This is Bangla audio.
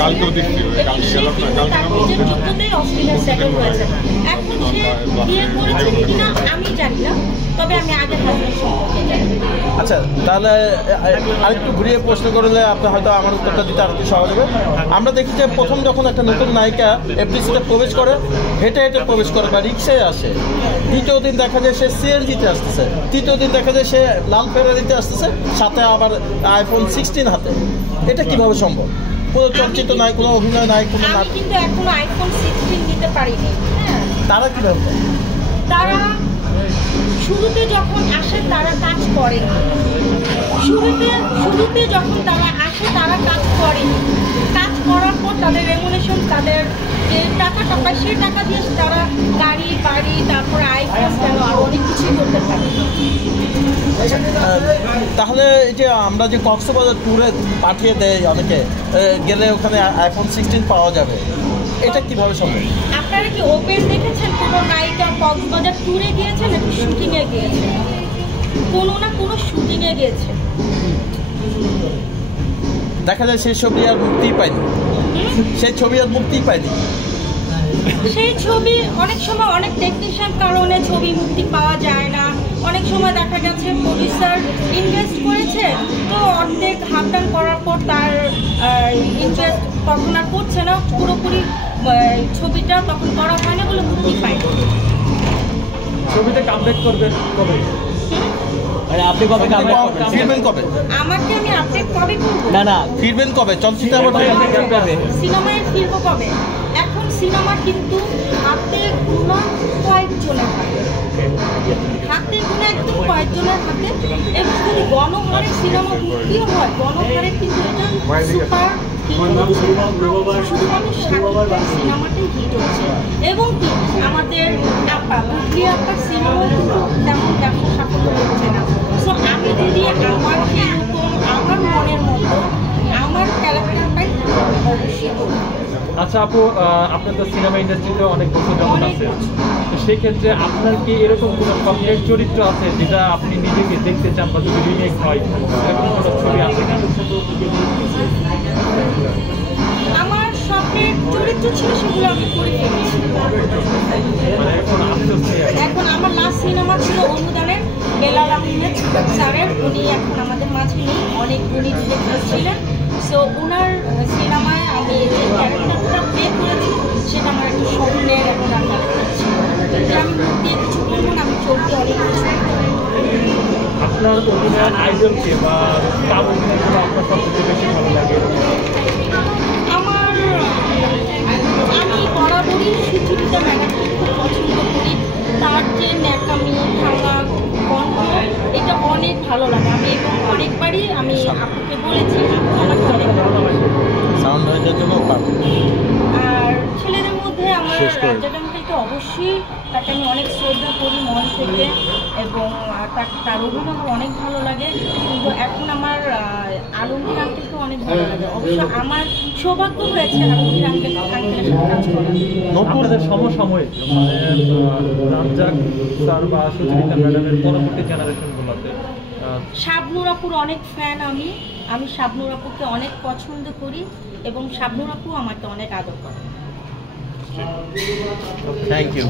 কালকেও দেখছি অস্ট্রেলিয়া সেটেল হয়েছে। এখন সে বিয়ে করেছে কিনা আমি জানি না, তবে আমি আগের হাজবেন্ড সম্পর্কে জানি। আচ্ছা, তাহলে আরেকটু ঘুরিয়ে প্রশ্ন করলে আপনি হয়তো আমার উত্তরটা দিতে আর একটু সহজ হবে। আমরা দেখি যে প্রথম যখন একটা নতুন নায়িকা এফডিসিতে প্রবেশ করে, হেঁটে হেঁটে প্রবেশ করে বা রিক্সায় আসে, দ্বিতীয় দিন দেখা যায় সে সিএনজিতে আসতেছে, তৃতীয় দিন দেখা যায় সে লাল ফেরারিতে আসতেছে, সাথে আবার আইফোন 16 হাতে। এটা কিভাবে সম্ভব? কোনো চলচ্চিত্র নাই, কোনো অভিনয় নাই, কোনো আমি কিন্তু এখনো আইফোন 16 নিতে পারিনি। হ্যাঁ, তারা কিভাবে? তারা শুরুতে যখন আসে তারা কাজ করে, শুরুতে যখন তারা আসে তারা কাজ করে, কাজ করার পর তাদের রেমুনেশন, তাদের যে টাকা পায় সেই টাকা দিয়ে তারা গাড়ি বাড়ি তারপর আইফোন কেন আর অনেক কিছুই করতে পারে। তাহলে এই যে আমরা যে কক্সবাজার ট্যুরে পাঠিয়ে দেয় অনেকে, গেলে ওখানে আইফোন 16 পাওয়া যাবে, এটা কিভাবে সম্ভব? আপনারা কি ওপেন দেখেছেন কোনো নায়িকা কক্সবাজার ট্যুরে গিয়েছে নাকি শুটিংয়ে গিয়েছে? কোনো না কোনো শুটিংয়ে গিয়েছে। দেখা যায় সেই ছবি আর মুক্তিই পায়নি, সেই ছবি আর মুক্তিই পায়নি। সেই ছবি অনেক সময় অনেক টেকনিশিয়ান কারণে ছবি মুক্তি পাওয়া যায় না। অনেক সময় দেখা গেছে প্রডিউসার ইনভেস্ট করেছে, তো অর্ধেক হাফ ডান করার পর তার ইন্টারেস্ট তখন আর করছে না, পুরোপুরি ছবিটা তখন করা হয় না বলে মুক্তি পায়। ছবিতে কামব্যাক করবেন কবে? আপনি কবে ফিরবেন? কবে আমাকে আমি আপডেট কবে করব? না ফিরবেন কবে? চলচ্চিত্র কবে? সিনেমায় ফিরবো কবে? এখন সিনেমা কিন্তু হাতে গোনা কয়েকজনের হাতে, হাতে গোনা একদম কয়েকজনের হাতে। এবং যদি গণহারে সিনেমা মুক্তিও হয়, গণহারে কিন্তু এটা সুপার শুধুমাত্র সিনেমাটাই হিট হচ্ছে। এবং কি আমাদের আপা বুদ্ধি আপার সিনেমা কিন্তু তেমন ব্যবসা সাফল্য হচ্ছে না। সো আমি যদি আমার এরকম আমার মনের মতো আমার ক্যারেক্টার পাই অবশ্যই করবো। আচ্ছা আপু, আপনার তো সিনেমা ইন্ডাস্ট্রিতে অনেক বছর যেমন আছে, তো সেই ক্ষেত্রে আপনার কি এরকম কোনো স্বপ্নের চরিত্র আছে যেটা আপনি নিজেকে দেখতে চান, বা যদি রিমেক হয় এরকম কোনো ছবি আছে না? আমার স্বপ্নের চরিত্র ছিল, সেগুলো আমি করে ফেলেছি। এখন আমার লাস্ট সিনেমা ছিল অনুদানের বেলাল আহমেদ স্যারের, উনি এখন আমাদের মাঝে নেই, অনেক উনি ডিরেক্টর ছিলেন। সো ওনার সিনেমায় আমি যে ক্যারেক্টারটা প্লে করেছি সেটা আমার একটা স্বপ্নের একটা ক্যারেক্টার ছিল, যে আমি মুখ দিয়ে কিছু করবো না, আমি চলতে অনেক কিছু। আপনার অভিনয়ের আইডলকে বা কার অভিনয়গুলো আপনার সবচেয়ে বেশি ভালো লাগে? আমি বরাবরই সুচিত্রা ম্যাডামকে খুব পছন্দ করি। তার যে ন্যাকামি ভাঙা কণ্ঠ, এটা অনেক ভালো লাগে। আমি এবং অনেকবারই আমি আপুকে বলেছি, আপু আমাকে অনেক ভালো লাগে। আর ছেলেদের মধ্যে আমার রাজ্জাক আঙ্কেলকে অবশ্যই, তাকে আমি অনেক শ্রদ্ধা করি মন থেকে, এবং তার অভিনয় আমার অনেক ভালো লাগে। কিন্তু এখন আমার আলমগীর আঙ্কেলকে অনেক ভালো লাগে। অবশ্য আমার সৌভাগ্য হয়েছে আলমগীর আঙ্কেলের সাথে কাজ করা। আপনাদের সমসাময়িক রাজ্জাক স্যার বা সুচিত্রা ম্যাডামের পরবর্তী জেনারেশনগুলোতে শাবনূর আপুর অনেক ফ্যান আমি শাবনূর আপুকে অনেক পছন্দ করি, এবং শাবনূর আপু আমাকে অনেক আদর করে। Thank you.